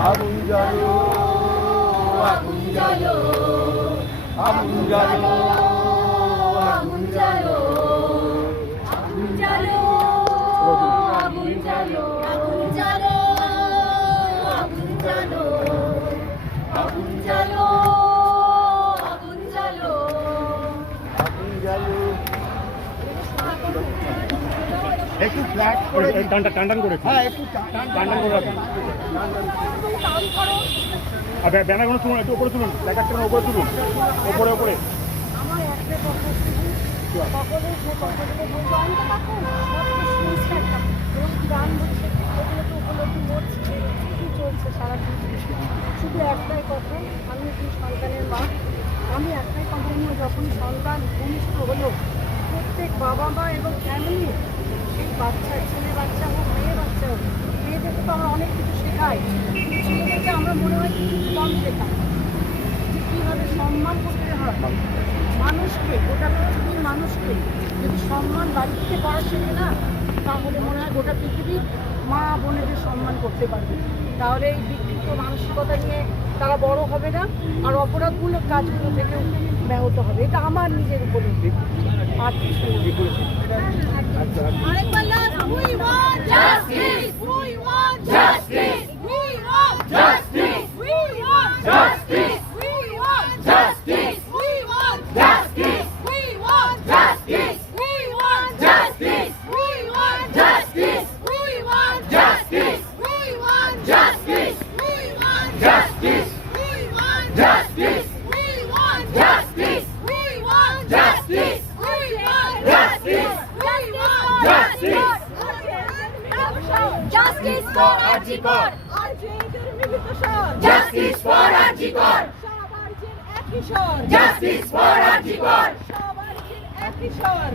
আগুন জ্বালো আগুন জ্বালো আগুন জ্বালো আগুন জ্বালো আগুন জ্বালো আগুন জ্বালো আগুন জ্বালো আগুন জ্বালো আগুন জ্বালো আগুন জ্বালো আগুন জ্বালো একটু ফ্ল্যাট করে টান করে হ্যাঁ একটু টান করে রাখুন। আর ব্যানারগুলো তুলুন, একটু উপরে তুলুন, প্ল্যাকার্ডটা উপরে তুলুন, উপরে উপরে। আমার একটা কথা শুধু সকলের যে কথাগুলো বলবো আমি তো তখন শুনছি একটা এবং গান বলছে ওগুলো তো উপলব্ধি করছে কী চলছে সারা পৃথিবীতে শুধু একটাই কথা আমি একটি সন্তানের মা আমি একটাই কথা নিয়ে যখন সন্তান ভূমিষ্ঠ হলো প্রত্যেক বাবা মা এবং ফ্যামিলি সেই বাচ্চা ছেলে বাচ্চা হোক মেয়ে বাচ্চা হোক মেয়েদেরকে তো আমরা অনেক কিছু শেখাই কিন্তু ছেলেদেরকে আমরা মনে হয় কিছু কম শেখাই যে কীভাবে সম্মান করতে হয় মানুষকে গোটা পৃথিবীর মানুষকে যদি সম্মান বাড়ি থেকে করা শেখে না তাহলে মনে হয় গোটা পৃথিবীর মা বোনেদের সম্মান করতে পারবে তাহলে এই বিকৃত মানসিকতা নিয়ে তারা বড় হবে না আর অপরাধমূলক কাজগুলো থেকেও ব্যাহত হবে এটা আমার নিজের উপলব্ধি আর কিছু আরেকবার we want justice we want justice we want justice we want justice we want justice we want justice we want justice we want justice we want justice we want justice we want justice we want justice we want justice we want justice we want justice we want justice we want justice Justice for Arjikor Justice for Arjikor Justice for Arjikor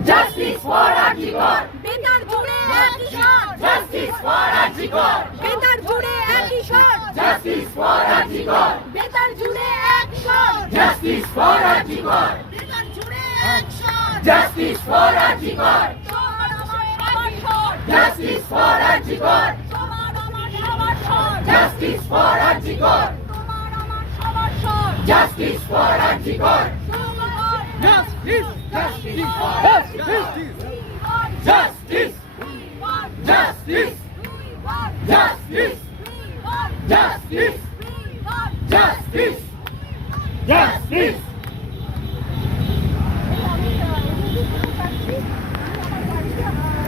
Justice for Arjikor বেতার জুড়ে একই shot Justice for Arjikor বেতার জুড়ে একই shot Justice for Arjikor বেতার জুড়ে এক shot Justice for Arjikor বেতার জুড়ে এক শট Justice for Arjikor তোমার আমার সবার শট Justice for Arjikor তোমার আমার সবার শট Justice for Arjikor তোমার আমার সবার shot Justice for Arjikor Justice Justice Justice Justice Justice Justice Justice Justice